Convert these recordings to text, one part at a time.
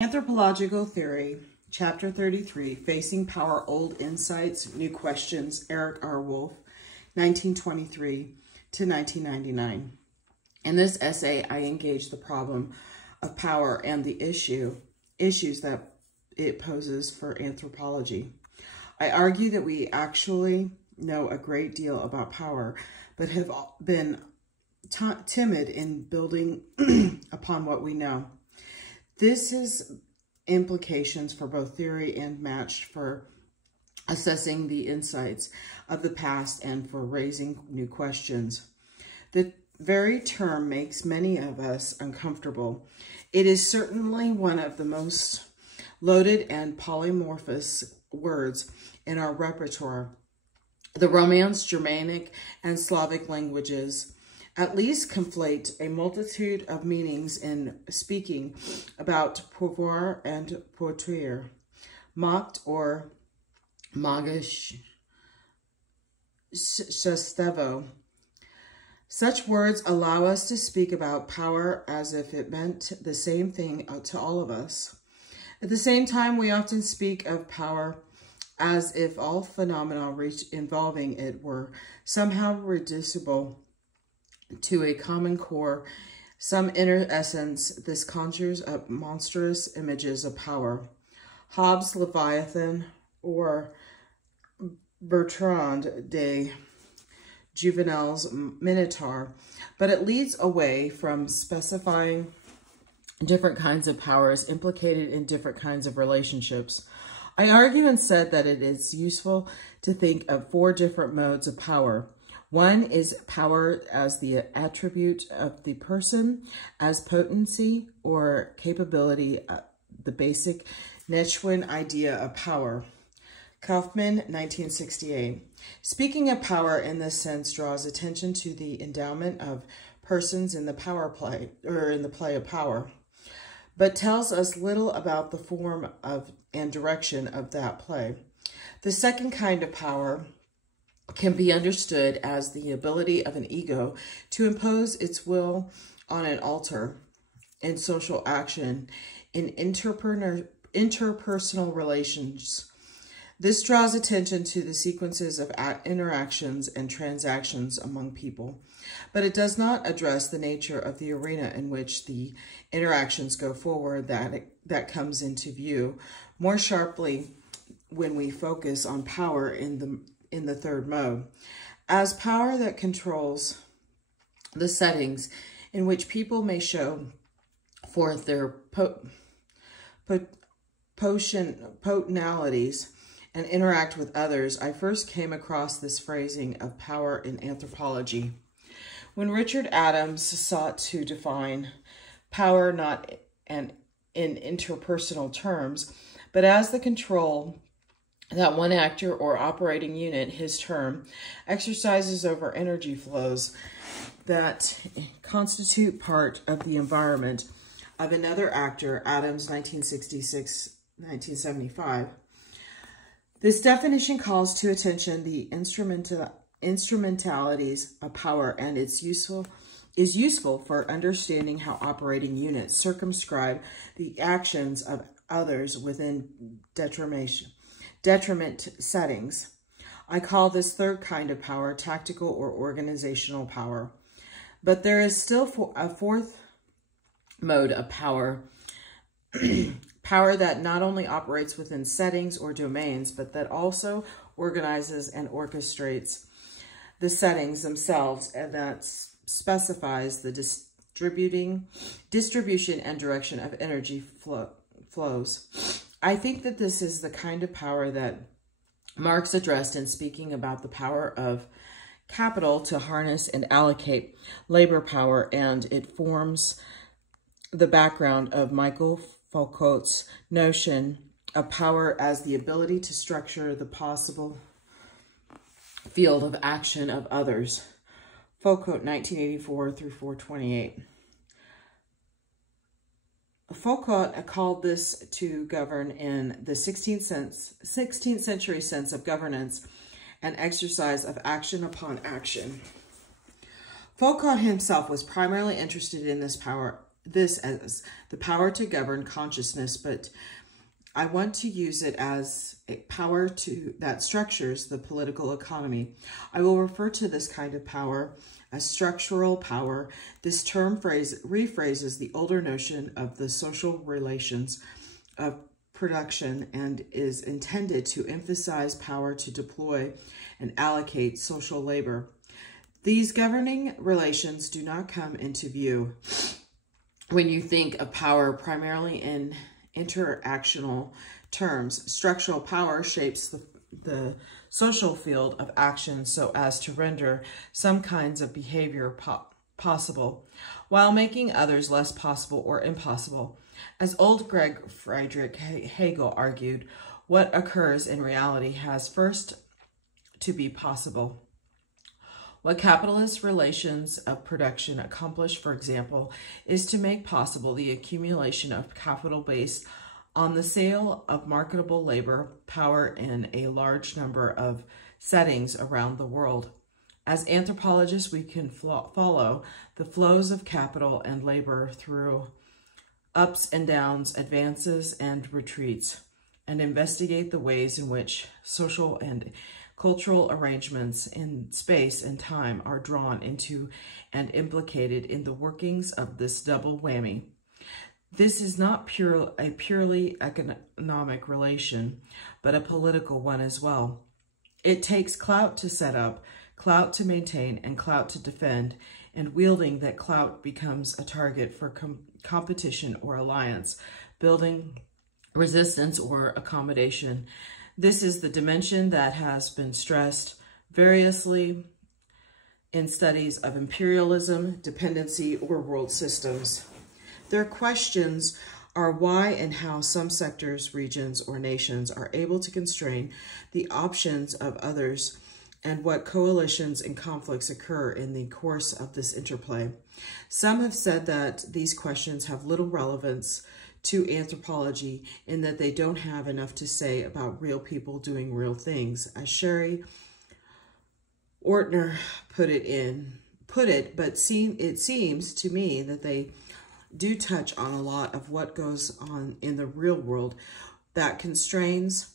Anthropological Theory, Chapter 33, Facing Power, Old Insights, New Questions, Eric R. Wolf, 1923 to 1999. In this essay, I engage the problem of power and the issues that it poses for anthropology. I argue that we actually know a great deal about power, but have been timid in building upon what we know. This has implications for both theory and matched for assessing the insights of the past and for raising new questions. The very term makes many of us uncomfortable. It is certainly one of the most loaded and polymorphous words in our repertoire. The Romance, Germanic, and Slavic languages at least conflate a multitude of meanings in speaking about pouvoir and pouvoir, mocked or magish, shestevo. Such words allow us to speak about power as if it meant the same thing to all of us. At the same time, we often speak of power as if all phenomena involving it were somehow reducible to a common core, some inner essence. This conjures up monstrous images of power. Hobbes' Leviathan or Bertrand de Juvenel's Minotaur, but it leads away from specifying different kinds of powers implicated in different kinds of relationships. I argue instead that it is useful to think of 4 different modes of power. One is power as the attribute of the person, as potency or capability, the basic Nietzschean idea of power. Kaufman, 1968. Speaking of power in this sense draws attention to the endowment of persons in the power play, or in the play of power, but tells us little about the form of and direction of that play. The second kind of power can be understood as the ability of an ego to impose its will on an alter in social action in interpersonal relations. This draws attention to the sequences of interactions and transactions among people, but it does not address the nature of the arena in which the interactions go forward that comes into view more sharply when we focus on power in the third mode, as power that controls the settings in which people may show forth their potentialities and interact with others. I first came across this phrasing of power in anthropology when Richard Adams sought to define power not in interpersonal terms, but as the control that one actor or operating unit, his term, exercises over energy flows that constitute part of the environment of another actor, Adams, 1966-1975. This definition calls to attention the instrumentalities of power, and is useful for understanding how operating units circumscribe the actions of others within detriment settings. I call this third kind of power tactical or organizational power. But there is still a fourth mode of power, power that not only operates within settings or domains, but that also organizes and orchestrates the settings themselves, and that specifies the distribution and direction of energy flows. I think that this is the kind of power that Marx addressed in speaking about the power of capital to harness and allocate labor power, and it forms the background of Michael Foucault's notion of power as the ability to structure the possible field of action of others. Foucault, 1984 through 428. Foucault called this to govern in the 16th century sense of governance and exercise of action upon action. Foucault himself was primarily interested in this power this as the power to govern consciousness, but I want to use it as a power that structures the political economy. I will refer to this kind of power as structural power. This term rephrases the older notion of the social relations of production and is intended to emphasize power to deploy and allocate social labor. These governing relations do not come into view when you think of power primarily in interactional terms. Structural power shapes the social field of action so as to render some kinds of behavior possible, while making others less possible or impossible. As old Greg Friedrich Hegel argued, what occurs in reality has first to be possible. What capitalist relations of production accomplish, for example, is to make possible the accumulation of capital based on the sale of marketable labor power in a large number of settings around the world. As anthropologists, we can follow the flows of capital and labor through ups and downs, advances and retreats, and investigate the ways in which social and cultural arrangements in space and time are drawn into and implicated in the workings of this double whammy. This is not a purely economic relation, but a political one as well. It takes clout to set up, clout to maintain, and clout to defend, and wielding that clout becomes a target for competition or alliance, building resistance or accommodation. This is the dimension that has been stressed variously in studies of imperialism, dependency, or world systems. Their questions are why and how some sectors, regions, or nations are able to constrain the options of others, and what coalitions and conflicts occur in the course of this interplay. Some have said that these questions have little relevance to anthropology in that they don't have enough to say about real people doing real things, as Sherry Ortner put it, but it seems to me that they do touch on a lot of what goes on in the real world that constrains,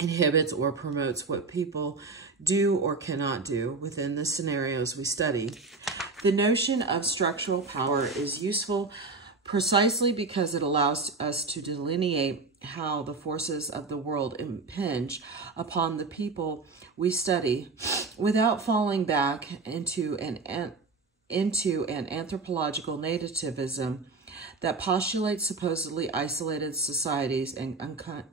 inhibits, or promotes what people do or cannot do within the scenarios we study. The notion of structural power is useful precisely because it allows us to delineate how the forces of the world impinge upon the people we study without falling back into an anthropological nativism that postulates supposedly isolated societies and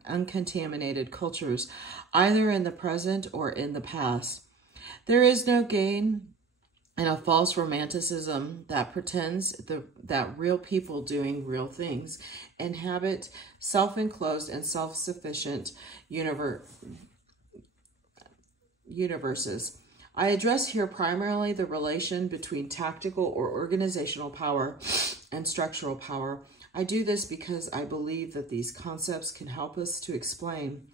uncontaminated cultures, either in the present or in the past. There is no gain in a false romanticism that pretends that real people doing real things inhabit self-enclosed and self-sufficient universes. I address here primarily the relation between tactical or organizational power and structural power. I do this because I believe that these concepts can help us to explain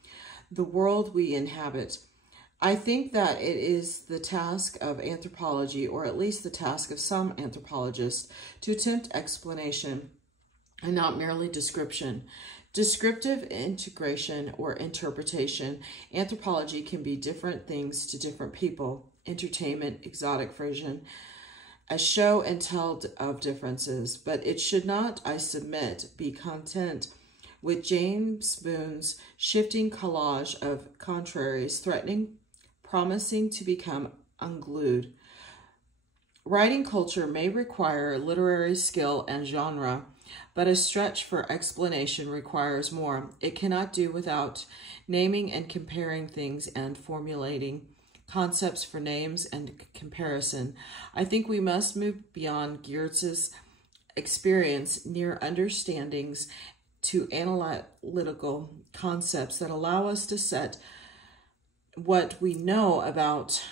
the world we inhabit. I think that it is the task of anthropology, or at least the task of some anthropologists, to attempt explanation and not merely description. Descriptive integration or interpretation. Anthropology can be different things to different people. Entertainment, exotic version, a show and tell of differences, but it should not, I submit, be content with James Boone's shifting collage of contraries, promising to become unglued. Writing culture may require literary skill and genre, but a stretch for explanation requires more. It cannot do without naming and comparing things and formulating concepts for names and comparison. I think we must move beyond Geertz's experience near understandings to analytical concepts that allow us to set what we know about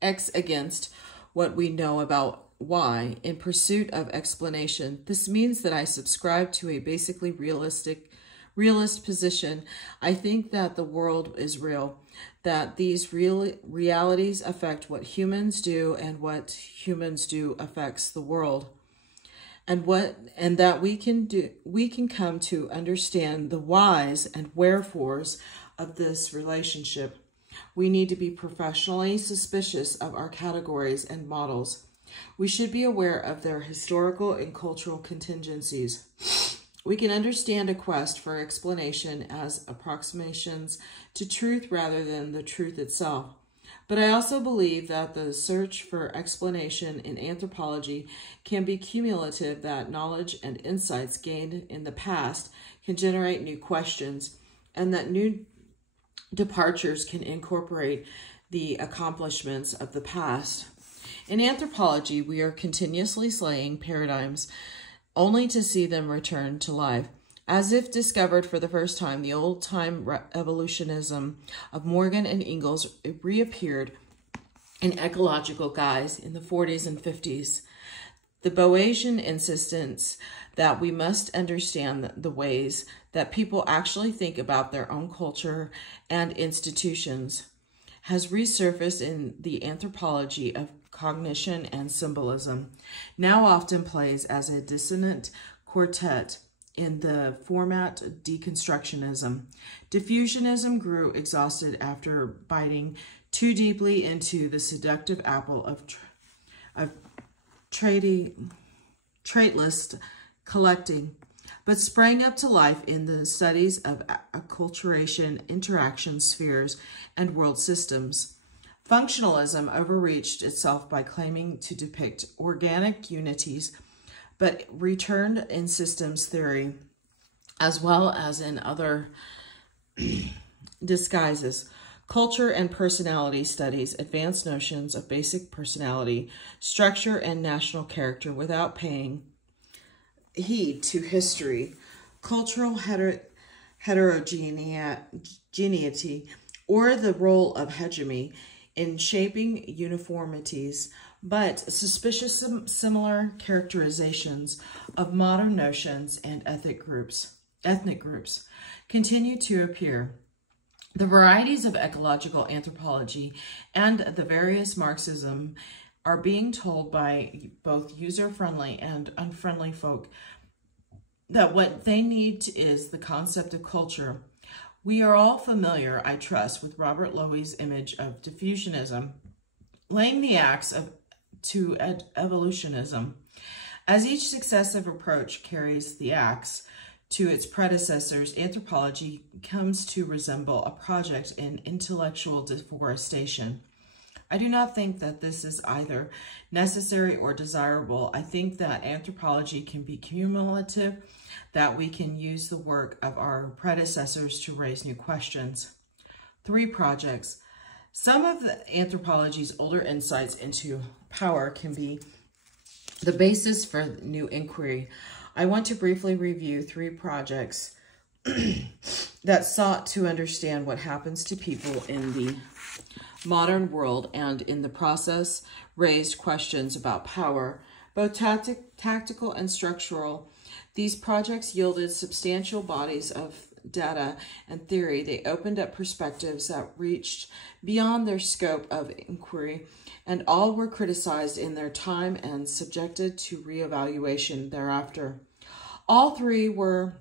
X against what we know about Y in pursuit of explanation. This means that I subscribe to a basically realist position. I think that the world is real, that these realities affect what humans do, and what humans do affects the world. and that we can come to understand the whys and wherefores of this relationship. We need to be professionally suspicious of our categories and models. We should be aware of their historical and cultural contingencies. We can understand a quest for explanation as approximations to truth rather than the truth itself. But I also believe that the search for explanation in anthropology can be cumulative, that knowledge and insights gained in the past can generate new questions, and that new departures can incorporate the accomplishments of the past. In anthropology, we are continuously slaying paradigms only to see them return to life. As if discovered for the first time, the old-time evolutionism of Morgan and Ingalls reappeared in ecological guise in the 40s and 50s. The Boasian insistence that we must understand the ways that people actually think about their own culture and institutions has resurfaced in the anthropology of cognition and symbolism, now often plays as a dissonant quartet in the format deconstructionism. Diffusionism grew exhausted after biting too deeply into the seductive apple of traitlist collecting, but sprang up to life in the studies of acculturation, interaction spheres, and world systems. Functionalism overreached itself by claiming to depict organic unities, but returned in systems theory, as well as in other disguises. Culture and personality studies advanced notions of basic personality, structure, and national character without paying heed to history, cultural heterogeneity, or the role of hegemony in shaping uniformities, but suspicious similar characterizations of modern notions and ethnic groups continue to appear. The varieties of ecological anthropology and the various Marxism are being told by both user-friendly and unfriendly folk that what they need is the concept of culture. We are all familiar, I trust, with Robert Lowy's image of diffusionism, laying the axe to evolutionism. As each successive approach carries the axe to its predecessors, anthropology comes to resemble a project in intellectual deforestation. I do not think that this is either necessary or desirable. I think that anthropology can be cumulative, that we can use the work of our predecessors to raise new questions. 3 projects. Some of anthropology's older insights into power can be the basis for new inquiry. I want to briefly review 3 projects that sought to understand what happens to people in the modern world and in the process raised questions about power, both tactical and structural. These projects yielded substantial bodies of data and theory. They opened up perspectives that reached beyond their scope of inquiry, and all were criticized in their time and subjected to reevaluation thereafter. All 3 were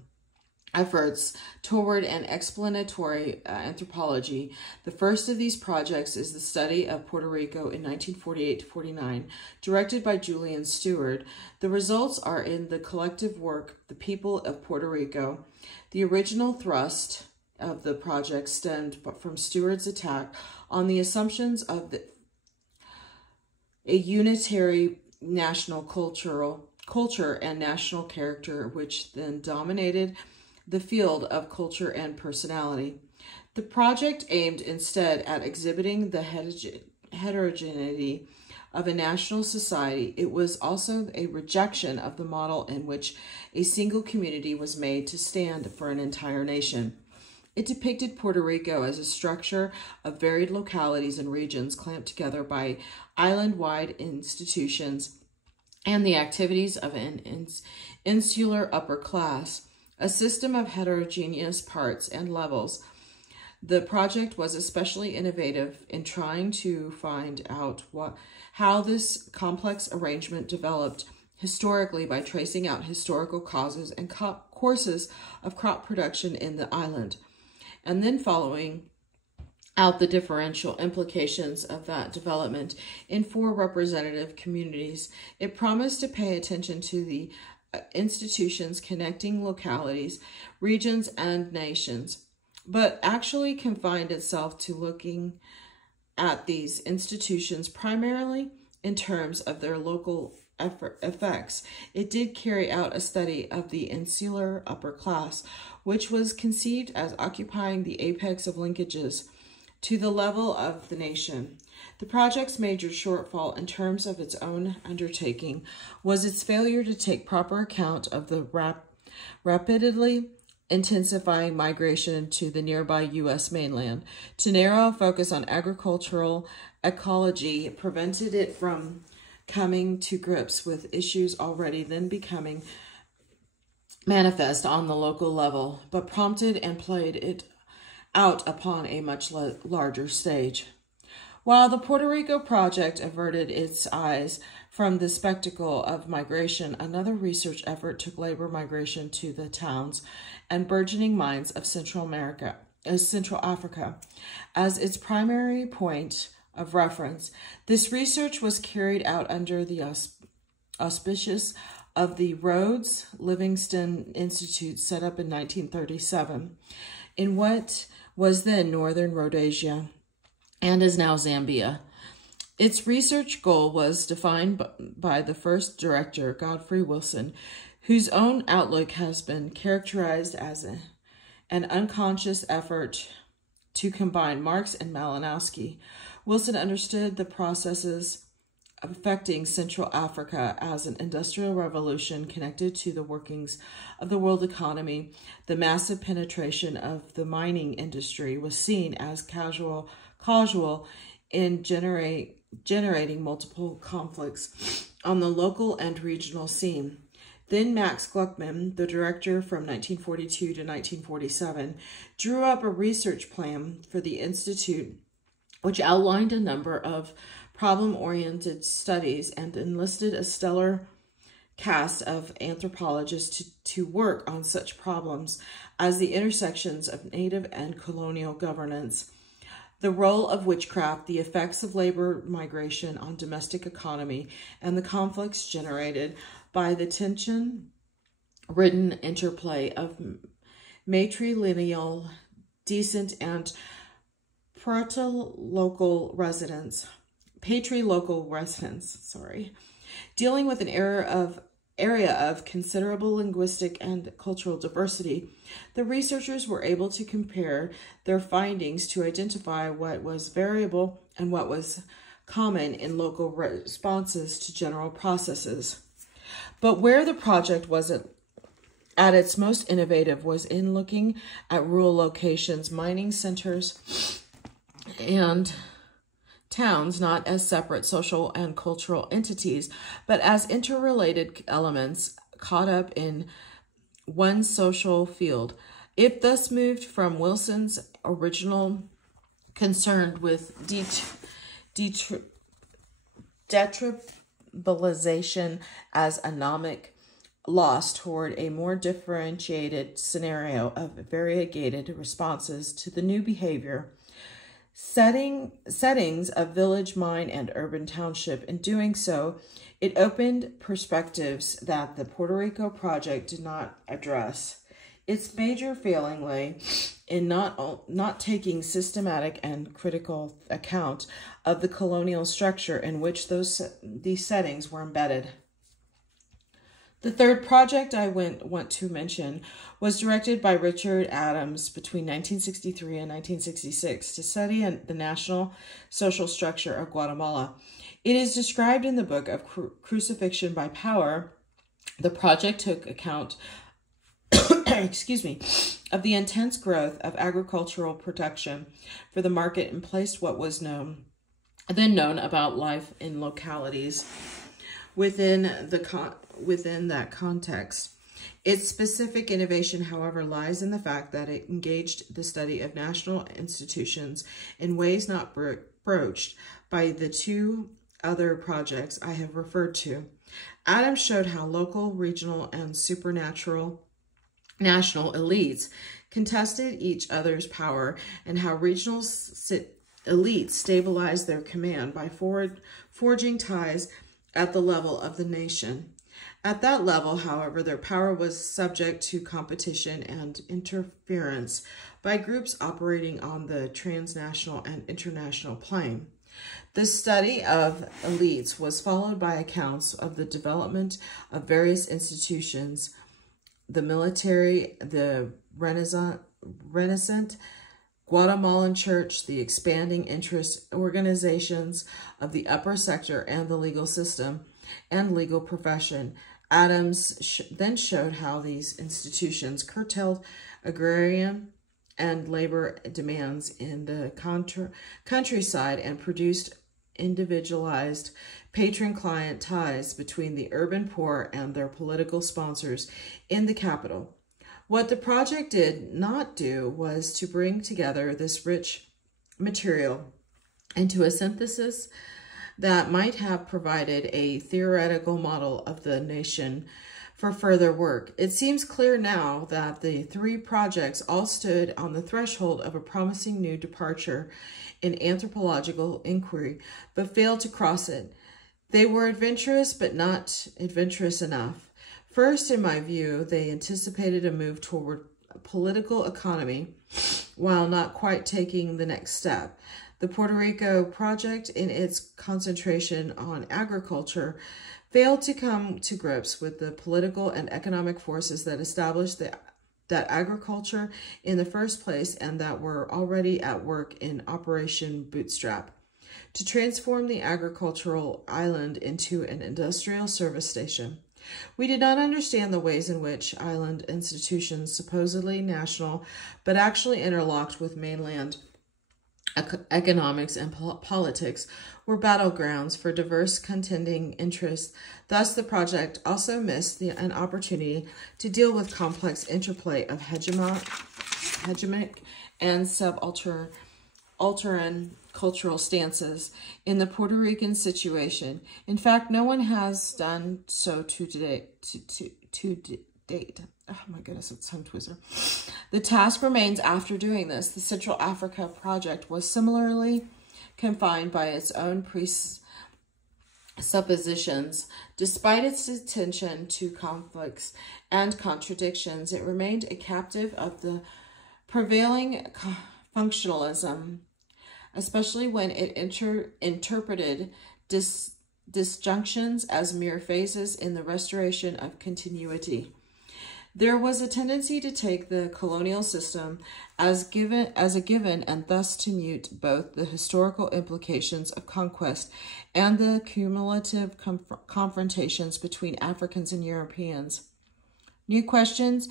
efforts toward an explanatory anthropology. The first of these projects is the study of Puerto Rico in 1948-49, directed by Julian Stewart. The results are in the collective work, The People of Puerto Rico. The original thrust of the project stemmed from Stewart's attack on the assumptions of a unitary national culture and national character, which then dominated the field of culture and personality. The project aimed instead at exhibiting the heterogeneity of a national society. It was also a rejection of the model in which a single community was made to stand for an entire nation. It depicted Puerto Rico as a structure of varied localities and regions clamped together by island-wide institutions and the activities of an insular upper class, a system of heterogeneous parts and levels. The project was especially innovative in trying to find out how this complex arrangement developed historically by tracing out historical causes and courses of crop production in the island, and then following out the differential implications of that development in 4 representative communities. It promised to pay attention to the institutions connecting localities, regions, and nations, but actually confined itself to looking at these institutions primarily in terms of their local effects. It did carry out a study of the insular upper class, which was conceived as occupying the apex of linkages to the level of the nation. The project's major shortfall in terms of its own undertaking was its failure to take proper account of the rapidly intensifying migration to the nearby U.S. mainland. To narrow focus on agricultural ecology prevented it from coming to grips with issues already then becoming manifest on the local level, but prompted and played it out upon a much larger stage. While the Puerto Rico project averted its eyes from the spectacle of migration, another research effort took labor migration to the towns and burgeoning mines of Central Africa as its primary point of reference. This research was carried out under the auspices of the Rhodes Livingston Institute, set up in 1937 in what was then Northern Rhodesia and is now Zambia. Its research goal was defined by the first director, Godfrey Wilson, whose own outlook has been characterized as an unconscious effort to combine Marx and Malinowski. Wilson understood the processes affecting Central Africa as an industrial revolution connected to the workings of the world economy. The massive penetration of the mining industry was seen as causal in generating multiple conflicts on the local and regional scene. Then Max Gluckman, the director from 1942 to 1947, drew up a research plan for the Institute, which outlined a number of problem-oriented studies and enlisted a stellar cast of anthropologists to work on such problems as the intersections of native and colonial governance, the role of witchcraft, the effects of labor migration on domestic economy, and the conflicts generated by the tension-ridden interplay of matrilineal, decent, and patrilocal residents, dealing with an area of considerable linguistic and cultural diversity. The researchers were able to compare their findings to identify what was variable and what was common in local responses to general processes. But where the project was at its most innovative was in looking at rural locations, mining centers, and towns not as separate social and cultural entities, but as interrelated elements caught up in one social field. It thus moved from Wilson's original concern with detribalization as anomic loss toward a more differentiated scenario of variegated responses to the new behavior settings of village, mine, and urban township. In doing so, it opened perspectives that the Puerto Rico project did not address. Its major failing lay in not taking systematic and critical account of the colonial structure in which these settings were embedded. The third project I want to mention was directed by Richard Adams between 1963 and 1966 to study the national social structure of Guatemala. It is described in the book of Crucifixion by Power. The project took account of the intense growth of agricultural production for the market and placed what was known about life in localities within that context. Its specific innovation, however, lies in the fact that it engaged the study of national institutions in ways not broached by the 2 other projects I have referred to. Adams showed how local, regional, and national elites contested each other's power and how regional elites stabilized their command by forging ties at the level of the nation. At that level, however, their power was subject to competition and interference by groups operating on the transnational and international plane. The study of elites was followed by accounts of the development of various institutions, the military, the Renaissance Guatemalan church, the expanding interest organizations of the upper sector and the legal system and legal profession. Adams then showed how these institutions curtailed agrarian and labor demands in the countryside and produced individualized patron-client ties between the urban poor and their political sponsors in the capital. What the project did not do was to bring together this rich material into a synthesis that might have provided a theoretical model of the nation for further work. It seems clear now that the three projects all stood on the threshold of a promising new departure in anthropological inquiry, but failed to cross it. They were adventurous, but not adventurous enough. First, in my view, they anticipated a move toward political economy while not quite taking the next step. The Puerto Rico project, in its concentration on agriculture, failed to come to grips with the political and economic forces that established that agriculture in the first place and that were already at work in Operation Bootstrap, to transform the agricultural island into an industrial service station. We did not understand the ways in which island institutions, supposedly national, but actually interlocked with mainland economics and politics, were battlegrounds for diverse contending interests. Thus, the project also missed an opportunity to deal with complex interplay of hegemonic and subaltern cultural stances in the Puerto Rican situation. In fact, no one has done so to date. Oh my goodness, it's tongue twister. The task remains after doing this. The Central Africa project was similarly confined by its own presuppositions. Despite its attention to conflicts and contradictions, it remained a captive of the prevailing functionalism, especially when it interpreted disjunctions as mere phases in the restoration of continuity. There was a tendency to take the colonial system as a given and thus to mute both the historical implications of conquest and the cumulative confrontations between Africans and Europeans. New questions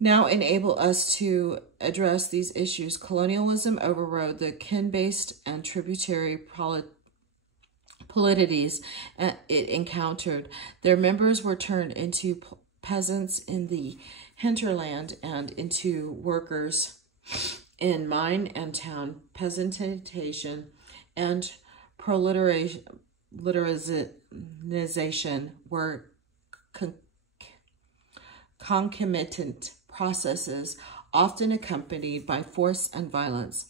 now enable us to address these issues. Colonialism overrode the kin-based and tributary polities it encountered. Their members were turned into peasants in the hinterland and into workers in mine and town. Peasantation and proletarization were concomitant processes, often accompanied by force and violence.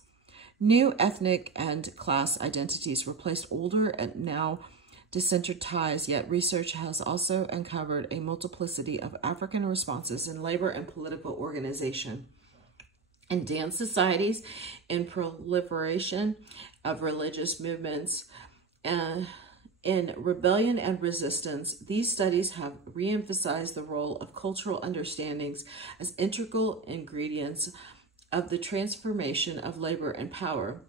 New ethnic and class identities replaced older and now discentered ties, yet research has also uncovered a multiplicity of African responses in labor and political organization. In dance societies, in proliferation of religious movements, in rebellion and resistance, these studies have re-emphasized the role of cultural understandings as integral ingredients of the transformation of labor and power.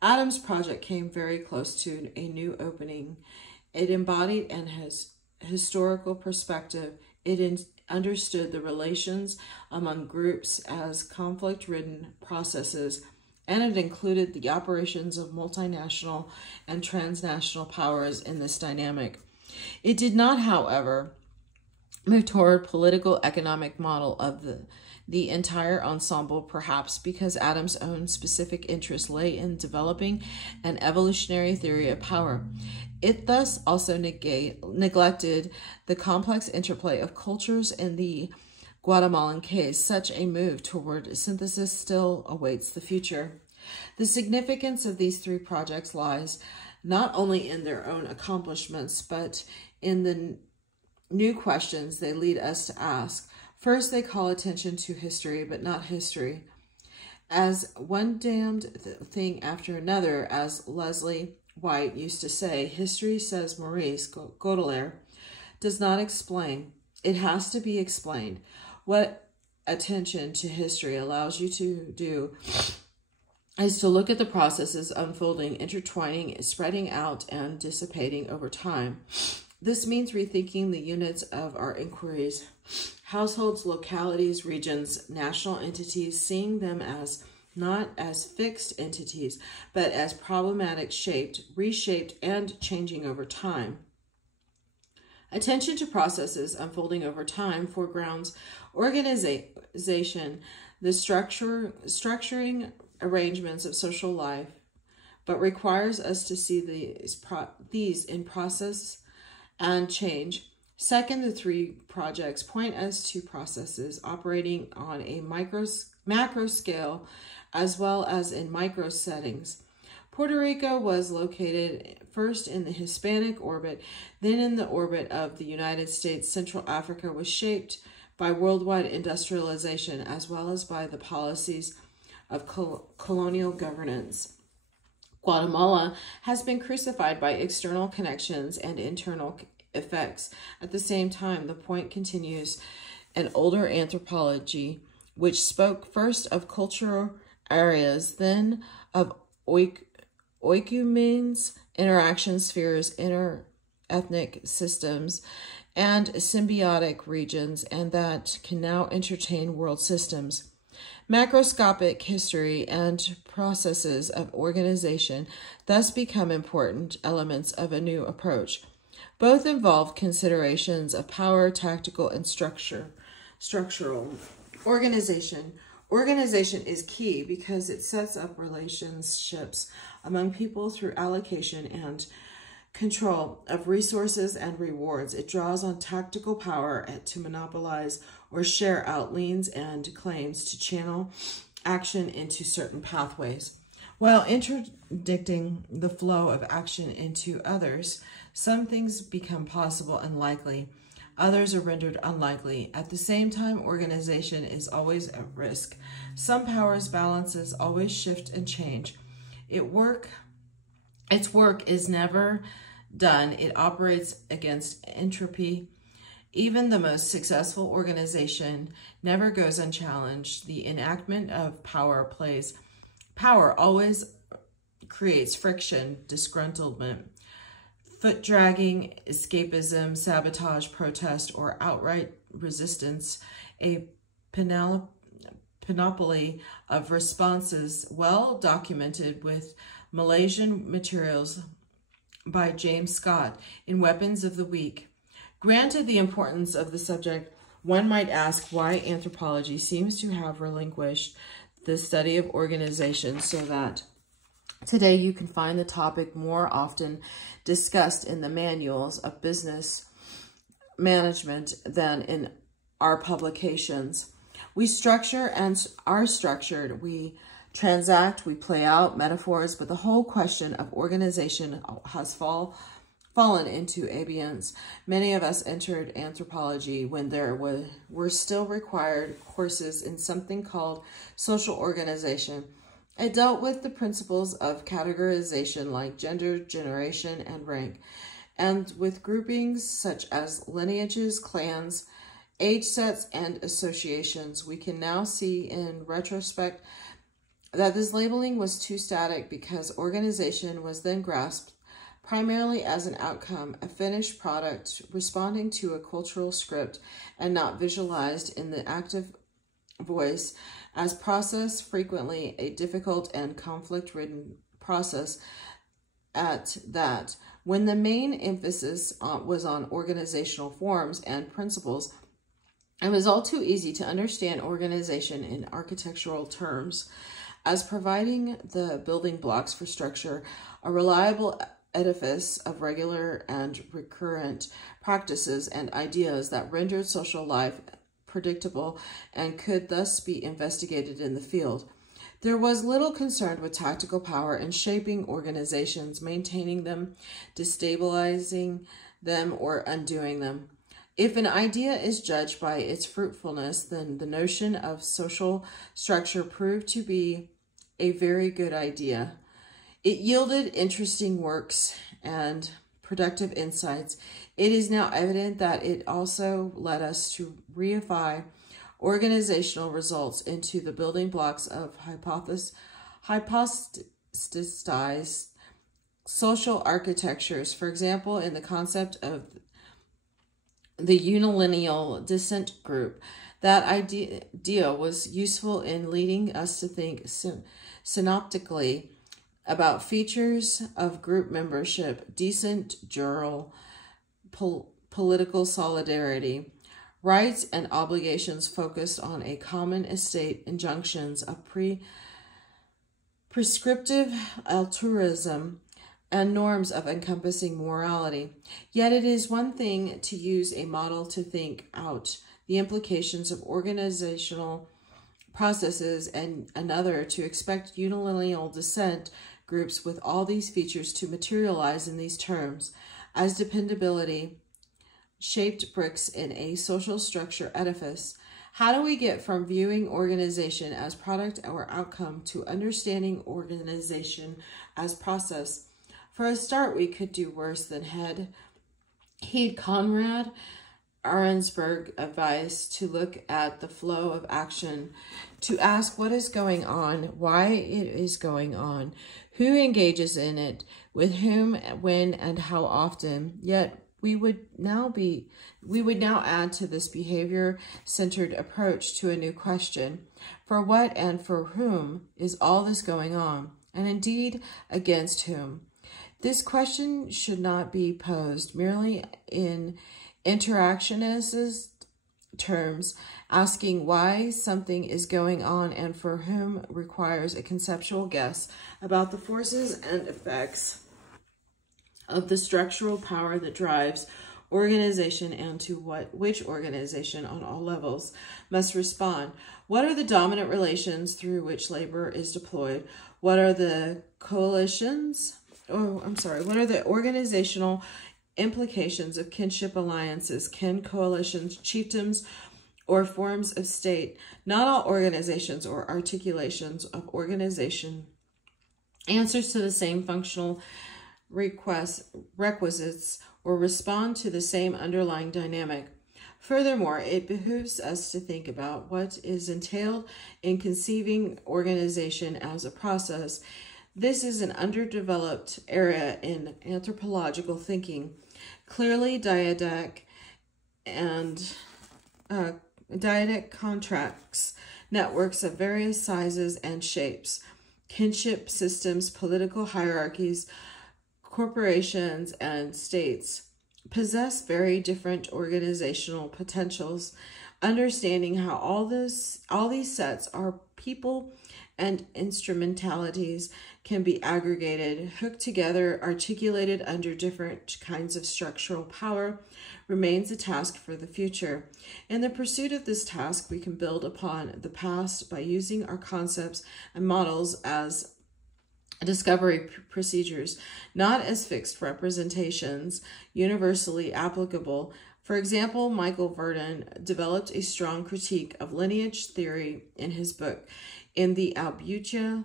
Adams' project came very close to a new opening. It embodied an historical perspective. It understood the relations among groups as conflict-ridden processes, and it included the operations of multinational and transnational powers in this dynamic. It did not, however, move toward political economic model of the entire ensemble, perhaps because Adams' own specific interest lay in developing an evolutionary theory of power. It thus also neglected the complex interplay of cultures in the Guatemalan case. Such a move toward synthesis still awaits the future. The significance of these three projects lies not only in their own accomplishments, but in the new questions they lead us to ask. First, they call attention to history, but not history as one damned thing after another. As Leslie White used to say, history, says Maurice Godelaire, does not explain. It has to be explained. What attention to history allows you to do is to look at the processes unfolding, intertwining, spreading out, and dissipating over time. This means rethinking the units of our inquiries, households, localities, regions, national entities, seeing them as not as fixed entities, but as problematic, shaped, reshaped, and changing over time. Attention to processes unfolding over time foregrounds organization, the structuring arrangements of social life, but requires us to see these in process and change. Second, the three projects point us to processes operating on a macro scale as well as in micro settings. Puerto Rico was located first in the Hispanic orbit, then in the orbit of the United States. Central Africa was shaped by worldwide industrialization as well as by the policies of colonial governance. Guatemala has been crucified by external connections and internal effects. At the same time, the point continues an older anthropology, which spoke first of cultural areas, then of oikoumens, interaction spheres, inter-ethnic systems, and symbiotic regions, and that can now entertain world systems. Macroscopic history and processes of organization thus become important elements of a new approach. Both involve considerations of power, tactical, and structural. Organization. Organization is key because it sets up relationships among people through allocation and control of resources and rewards. It draws on tactical power to monopolize or share out liens and claims to channel action into certain pathways. While interdicting the flow of action into others, some things become possible and likely. Others are rendered unlikely. At the same time, organization is always at risk. Some powers balances always shift and change. Its work is never done. It operates against entropy. Even the most successful organization never goes unchallenged. The enactment of power always creates friction, disgruntlement, foot dragging, escapism, sabotage, protest, or outright resistance. A panoply of responses well documented with Malaysian materials by James Scott in Weapons of the Weak. Granted the importance of the subject, one might ask why anthropology seems to have relinquished the study of organization so that today you can find the topic more often discussed in the manuals of business management than in our publications. We structure and are structured. We transact, we play out metaphors, but the whole question of organization has fallen into abeyance. Many of us entered anthropology when there were still required courses in something called social organization. It dealt with the principles of categorization like gender, generation, and rank, and with groupings such as lineages, clans, age sets, and associations. We can now see in retrospect that this labeling was too static because organization was then grasped primarily as an outcome, a finished product responding to a cultural script and not visualized in the active voice as process, frequently a difficult and conflict-ridden process at that. When the main emphasis was on organizational forms and principles, it was all too easy to understand organization in architectural terms as providing the building blocks for structure, a reliable edifice of regular and recurrent practices and ideas that rendered social life predictable and could thus be investigated in the field. There was little concern with tactical power in shaping organizations, maintaining them, destabilizing them, or undoing them. If an idea is judged by its fruitfulness, then the notion of social structure proved to be a very good idea. It yielded interesting works and productive insights. It is now evident that it also led us to reify organizational results into the building blocks of hypothesized social architectures. For example, in the concept of the unilineal descent group, that idea was useful in leading us to think synoptically about features of group membership, decent jural, political solidarity, rights and obligations focused on a common estate, injunctions of prescriptive altruism, and norms of encompassing morality. Yet it is one thing to use a model to think out the implications of organizational processes and another to expect unilineal descent groups with all these features to materialize in these terms as dependability shaped bricks in a social structure edifice. How do we get from viewing organization as product or outcome to understanding organization as process? For a start, we could do worse than heed Conrad Ahrensberg's advice to look at the flow of action, to ask what is going on, why it is going on, who engages in it, with whom, when, and how often. Yet we would now add to this behavior-centered approach to a new question. For what and for whom is all this going on? And indeed, against whom? This question should not be posed merely in interactionist terms. Asking why something is going on and for whom requires a conceptual guess about the forces and effects of the structural power that drives organization and to which organization on all levels must respond. What are the dominant relations through which labor is deployed? What are the what are the organizational implications of kinship alliances, kin coalitions, chiefdoms, or forms of state? Not all organizations or articulations of organization answers to the same functional requisites or respond to the same underlying dynamic. Furthermore, it behooves us to think about what is entailed in conceiving organization as a process. This is an underdeveloped area in anthropological thinking. Clearly, dyadic contracts, networks of various sizes and shapes, kinship systems, political hierarchies, corporations, and states possess very different organizational potentials. Understanding how all these sets are people and instrumentalities can be aggregated, hooked together, articulated under different kinds of structural power remains a task for the future. In the pursuit of this task, we can build upon the past by using our concepts and models as discovery procedures, not as fixed representations universally applicable. For example, Michael Verdon developed a strong critique of lineage theory in his book, In the Albutia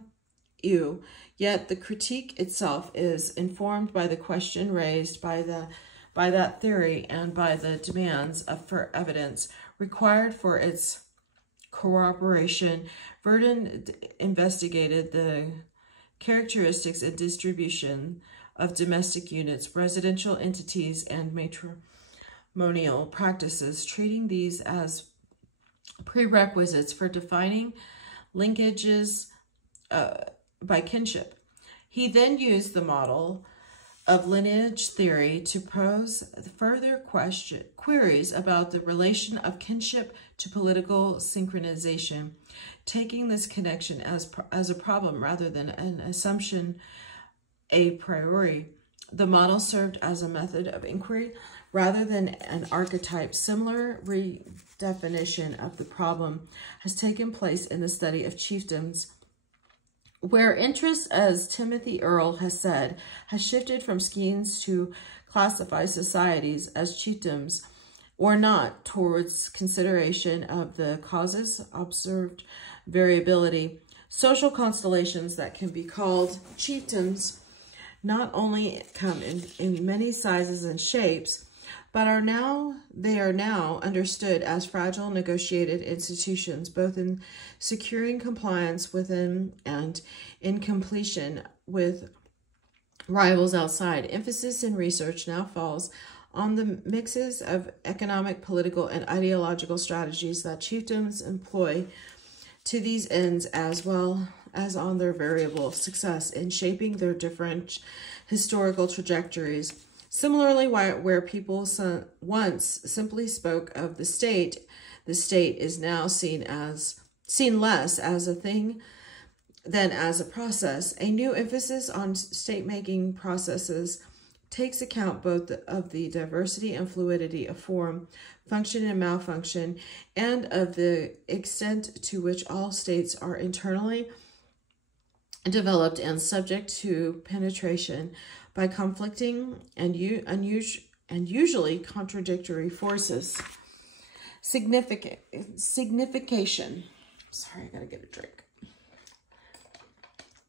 Eu, yet the critique itself is informed by the question raised by that theory and by the demands for evidence required for its corroboration. Verdon investigated the characteristics and distribution of domestic units, residential entities, and matrimonial practices, treating these as prerequisites for defining linkages by kinship. He then used the model of lineage theory to pose further queries about the relation of kinship to political synchronization, taking this connection as a problem rather than an assumption a priori. The model served as a method of inquiry rather than an archetype. Similar redefinition of the problem has taken place in the study of chiefdoms, where interest, as Timothy Earle has said, has shifted from schemes to classify societies as chiefdoms or not towards consideration of the causes, observed variability. Social constellations that can be called chiefdoms not only come in many sizes and shapes, but they are now understood as fragile negotiated institutions, both in securing compliance within and in completion with rivals outside. Emphasis in research now falls on the mixes of economic, political, and ideological strategies that chiefdoms employ to these ends, as well as on their variable success in shaping their different historical trajectories. Similarly, where people once simply spoke of the state is now seen less as a thing than as a process. A new emphasis on state-making processes takes account both of the diversity and fluidity of form, function and malfunction, and of the extent to which all states are internally developed and subject to penetration by conflicting and usually contradictory forces. Signification. Sorry, I gotta get a drink.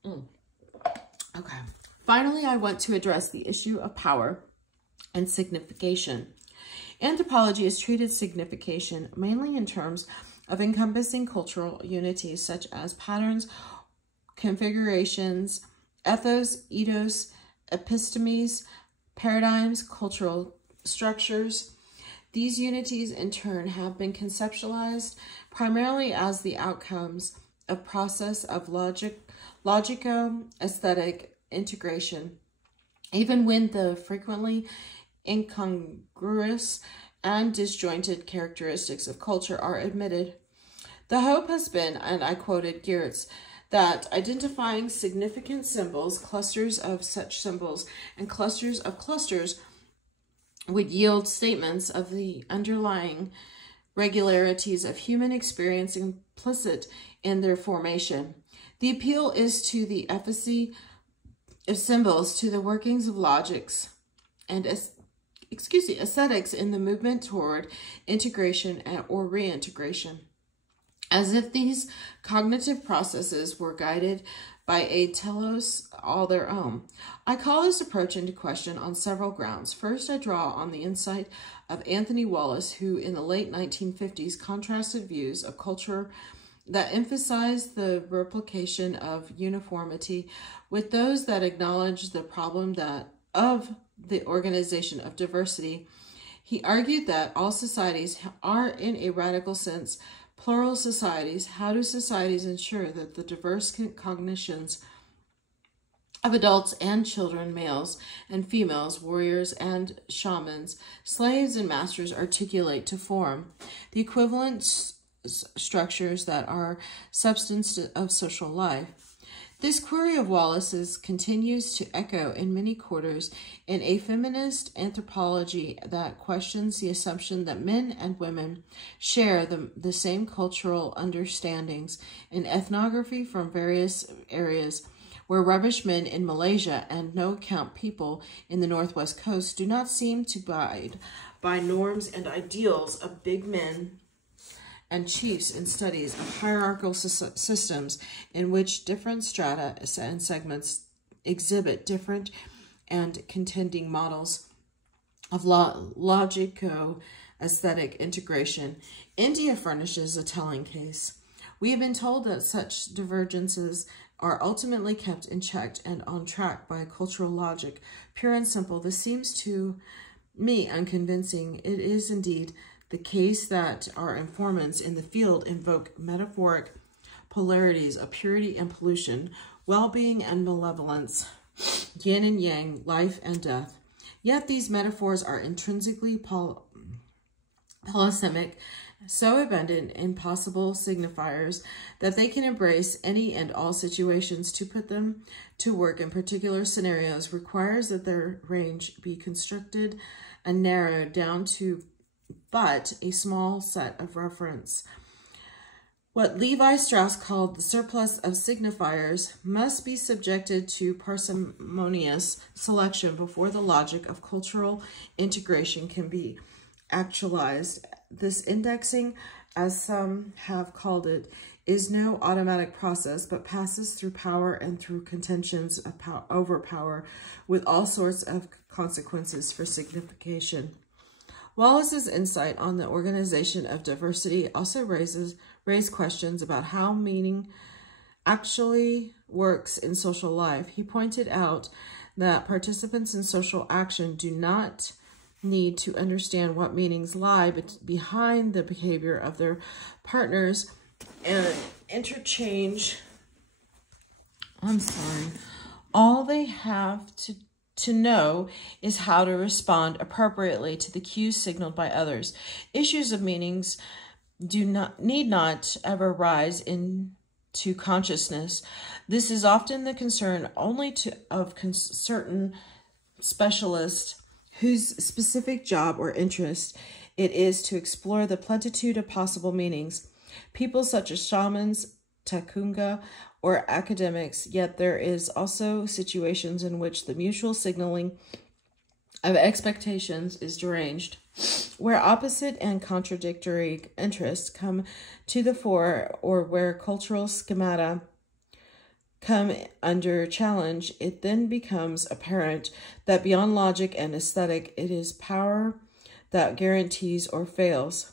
Okay. Finally, I want to address the issue of power and signification. Anthropology has treated signification mainly in terms of encompassing cultural unities such as patterns, configurations, ethos, epistemes, paradigms, cultural structures. These unities, in turn, have been conceptualized primarily as the outcomes of process of logico-aesthetic integration, even when the frequently incongruous and disjointed characteristics of culture are admitted. The hope has been, and I quoted Geertz, that identifying significant symbols, clusters of such symbols, and clusters of clusters would yield statements of the underlying regularities of human experience implicit in their formation. The appeal is to the efficacy of symbols, to the workings of logics and aesthetics in the movement toward integration or reintegration, as if these cognitive processes were guided by a telos all their own. I call this approach into question on several grounds. First, I draw on the insight of Anthony Wallace, who in the late 1950s contrasted views of culture that emphasized the replication of uniformity with those that acknowledged the problem of the organization of diversity. He argued that all societies are, in a radical sense, plural societies. How do societies ensure that the diverse cognitions of adults and children, males and females, warriors and shamans, slaves and masters articulate to form the equivalent structures that are substance of social life? This query of Wallace's continues to echo in many quarters in a feminist anthropology that questions the assumption that men and women share the same cultural understandings in ethnography from various areas, where rubbish men in Malaysia and no-account people in the Northwest Coast do not seem to abide by norms and ideals of big men and chiefs in studies of hierarchical systems in which different strata and segments exhibit different and contending models of logico-aesthetic integration. India furnishes a telling case. We have been told that such divergences are ultimately kept in check and on track by cultural logic. Pure and simple, this seems to me unconvincing. It is indeed the case that our informants in the field invoke metaphoric polarities of purity and pollution, well-being and malevolence, yin and yang, life and death. Yet these metaphors are intrinsically polysemic, so abundant in possible signifiers that they can embrace any and all situations. To put them to work in particular scenarios requires that their range be constructed and narrowed down to but a small set of reference. What Levi Strauss called the surplus of signifiers must be subjected to parsimonious selection before the logic of cultural integration can be actualized. This indexing, as some have called it, is no automatic process, but passes through power and through contentions of over power, with all sorts of consequences for signification. Wallace's insight on the organization of diversity also raised questions about how meaning actually works in social life. He pointed out that participants in social action do not need to understand what meanings lie behind the behavior of their partners and interchange. All they have to know is how to respond appropriately to the cues signaled by others. Issues of meanings need not ever rise into consciousness. This is often the concern only of certain specialists whose specific job or interest it is to explore the plenitude of possible meanings. People such as shamans, takunga, or academics, yet there is also situations in which the mutual signaling of expectations is deranged, where opposite and contradictory interests come to the fore, or where cultural schemata come under challenge. It then becomes apparent that beyond logic and aesthetic, it is power that guarantees or fails.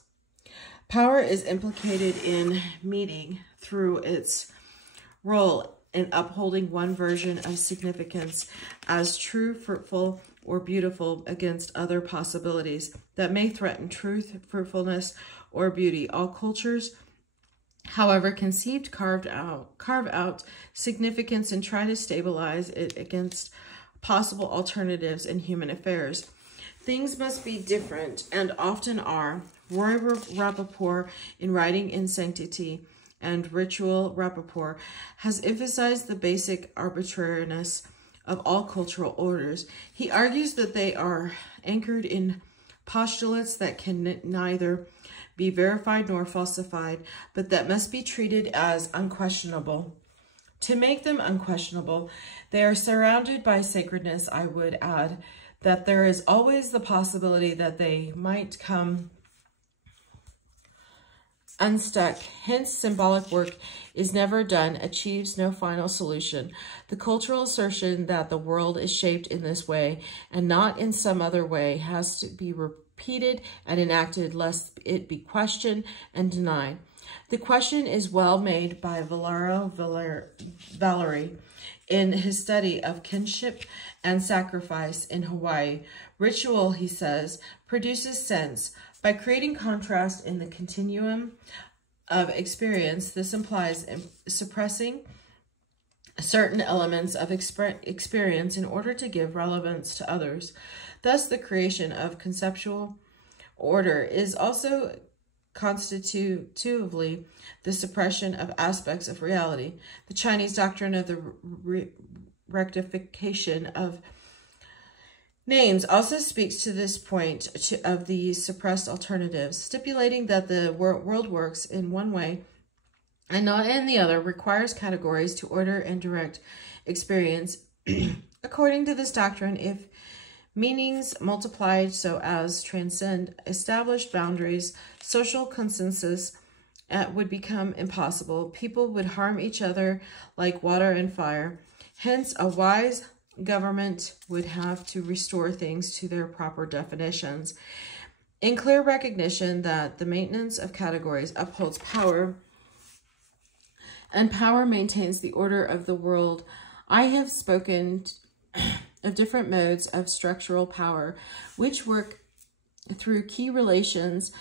Power is implicated in meaning through its role in upholding one version of significance as true, fruitful, or beautiful against other possibilities that may threaten truth, fruitfulness, or beauty. All cultures, however conceived, carve out significance and try to stabilize it against possible alternatives in human affairs. Things must be different, and often are. Roy Rappaport, in writing In Sanctity and Ritual Rappaport, has emphasized the basic arbitrariness of all cultural orders. He argues that they are anchored in postulates that can neither be verified nor falsified, but that must be treated as unquestionable. To make them unquestionable, they are surrounded by sacredness. I would add that there is always the possibility that they might come unstuck. Hence, symbolic work is never done, achieves no final solution. The cultural assertion that the world is shaped in this way and not in some other way has to be repeated and enacted, lest it be questioned and denied. The question is well made by Valery in his study of kinship and sacrifice in Hawaii. Ritual, he says, produces sense. By creating contrast in the continuum of experience, this implies suppressing certain elements of experience in order to give relevance to others. Thus, the creation of conceptual order is also constitutively the suppression of aspects of reality. The Chinese doctrine of the rectification of names also speaks to this point of the suppressed alternatives, stipulating that the world works in one way and not in the other, requires categories to order and direct experience. According to this doctrine, if meanings multiplied so as transcend established boundaries, social consensus would become impossible. People would harm each other like water and fire. Hence, a wise government would have to restore things to their proper definitions. In clear recognition that the maintenance of categories upholds power, and power maintains the order of the world, I have spoken of different modes of structural power, which work through key relations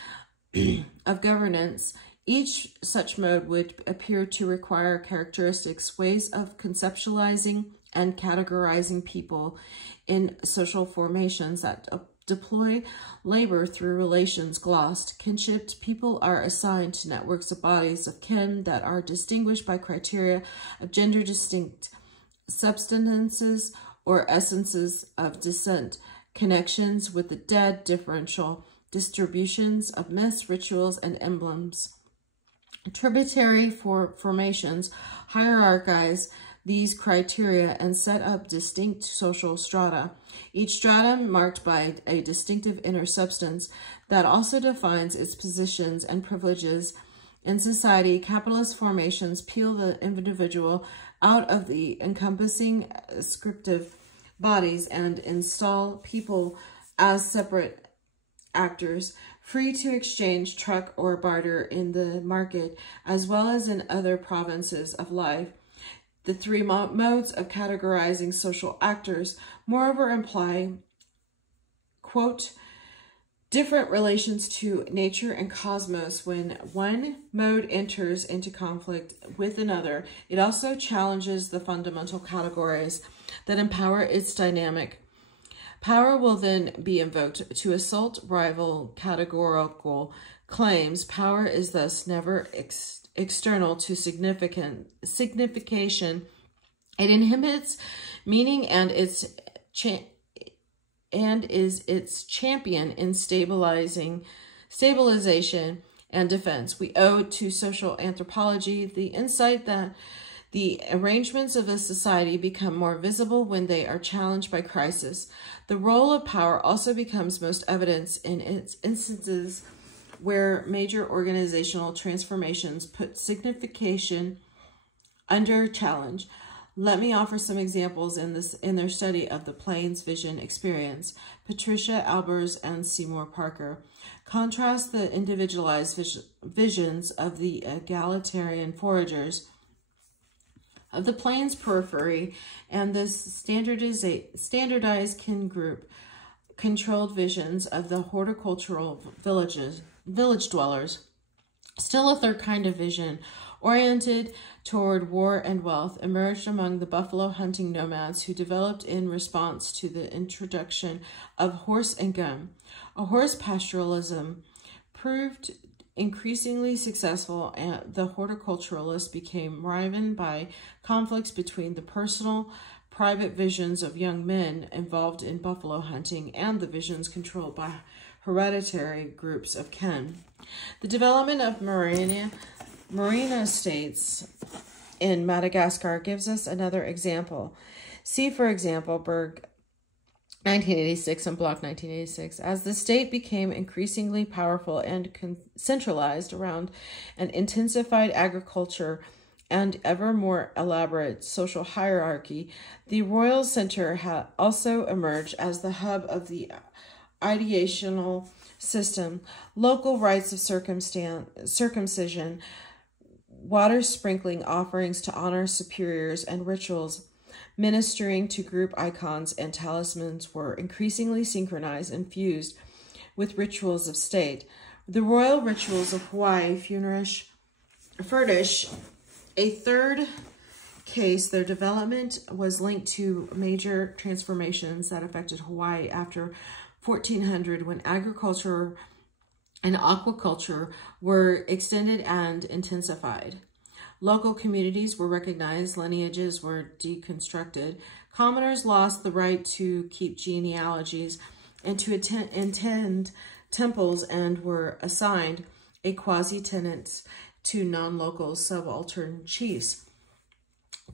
of governance. Each such mode would appear to require characteristics, ways of conceptualizing and categorizing people in social formations that deploy labor through relations glossed. Kinshiped people are assigned to networks of bodies of kin that are distinguished by criteria of gender distinct substances or essences of descent, connections with the dead, differential distributions of myths, rituals, and emblems. Tributary formations hierarchize these criteria and set up distinct social strata, each stratum marked by a distinctive inner substance that also defines its positions and privileges in society. Capitalist formations peel the individual out of the encompassing scriptive bodies and install people as separate actors, free to exchange, truck, or barter in the market, as well as in other provinces of life. The three modes of categorizing social actors, moreover, imply, quote, different relations to nature and cosmos. When one mode enters into conflict with another, it also challenges the fundamental categories that empower its dynamic. Power will then be invoked to assault rival categorical claims. Power is thus never external to signification. It inhibits meaning and is its champion in stabilization and defense. We owe to social anthropology the insight that the arrangements of a society become more visible when they are challenged by crisis. The role of power also becomes most evident in its instances where major organizational transformations put signification under challenge. Let me offer some examples in their study of the Plains Vision experience. Patricia Albers and Seymour Parker contrast the individualized visions of the egalitarian foragers of the Plains periphery and the standardized kin group controlled visions of the horticultural village dwellers. Still a third kind of vision, oriented toward war and wealth, emerged among the buffalo hunting nomads who developed in response to the introduction of horse and gun. A horse pastoralism proved increasingly successful, and the horticulturalists became riven by conflicts between the personal, private visions of young men involved in buffalo hunting and the visions controlled by hereditary groups of kin. The development of merino states in Madagascar gives us another example. See, for example, Berg 1986 and Block 1986. As the state became increasingly powerful and centralized around an intensified agriculture and ever more elaborate social hierarchy, the royal center also emerged as the hub of the ideational system. Local rites of circumcision, water sprinkling offerings to honor superiors, and rituals ministering to group icons and talismans were increasingly synchronized and fused with rituals of state. The royal rituals of Hawaii furnish a third case. Their development was linked to major transformations that affected Hawaii after 1400, when agriculture and aquaculture were extended and intensified. Local communities were recognized, lineages were deconstructed, commoners lost the right to keep genealogies and to attend temples, and were assigned a quasi-tenants to non-local subaltern chiefs.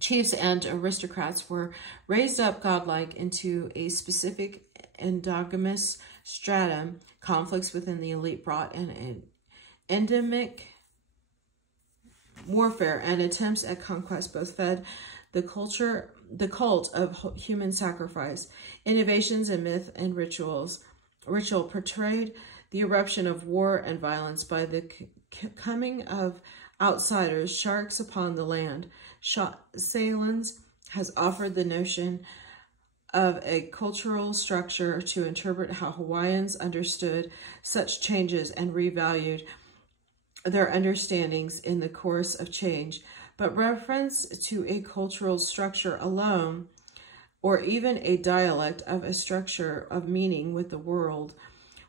Chiefs and aristocrats were raised up godlike into a specific endogamous stratum. Conflicts within the elite brought an endemic warfare, and attempts at conquest both fed the cult of human sacrifice. Innovations in myth and ritual portrayed the eruption of war and violence by the coming of outsiders, sharks upon the land. Salins has offered the notion of a cultural structure to interpret how Hawaiians understood such changes and revalued their understandings in the course of change. But reference to a cultural structure alone or even a dialect of a structure of meaning with the world,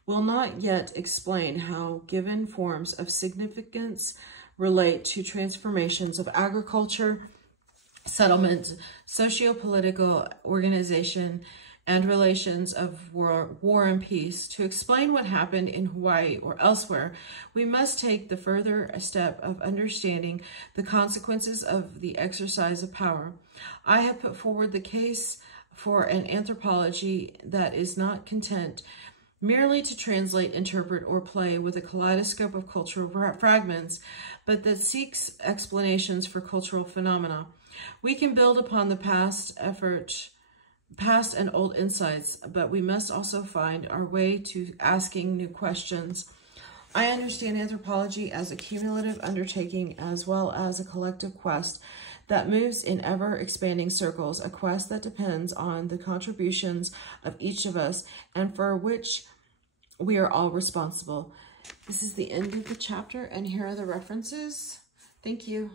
will not yet explain how given forms of significance relate to transformations of agriculture, settlement, socio-political organization, and relations of war and peace. To explain what happened in Hawaii or elsewhere, we must take the further step of understanding the consequences of the exercise of power. I have put forward the case for an anthropology that is not content merely to translate, interpret, or play with a kaleidoscope of cultural fragments, but that seeks explanations for cultural phenomena. We can build upon the past and old insights, but we must also find our way to asking new questions. I understand anthropology as a cumulative undertaking as well as a collective quest that moves in ever-expanding circles, a quest that depends on the contributions of each of us and for which we are all responsible. This is the end of the chapter, and here are the references. Thank you.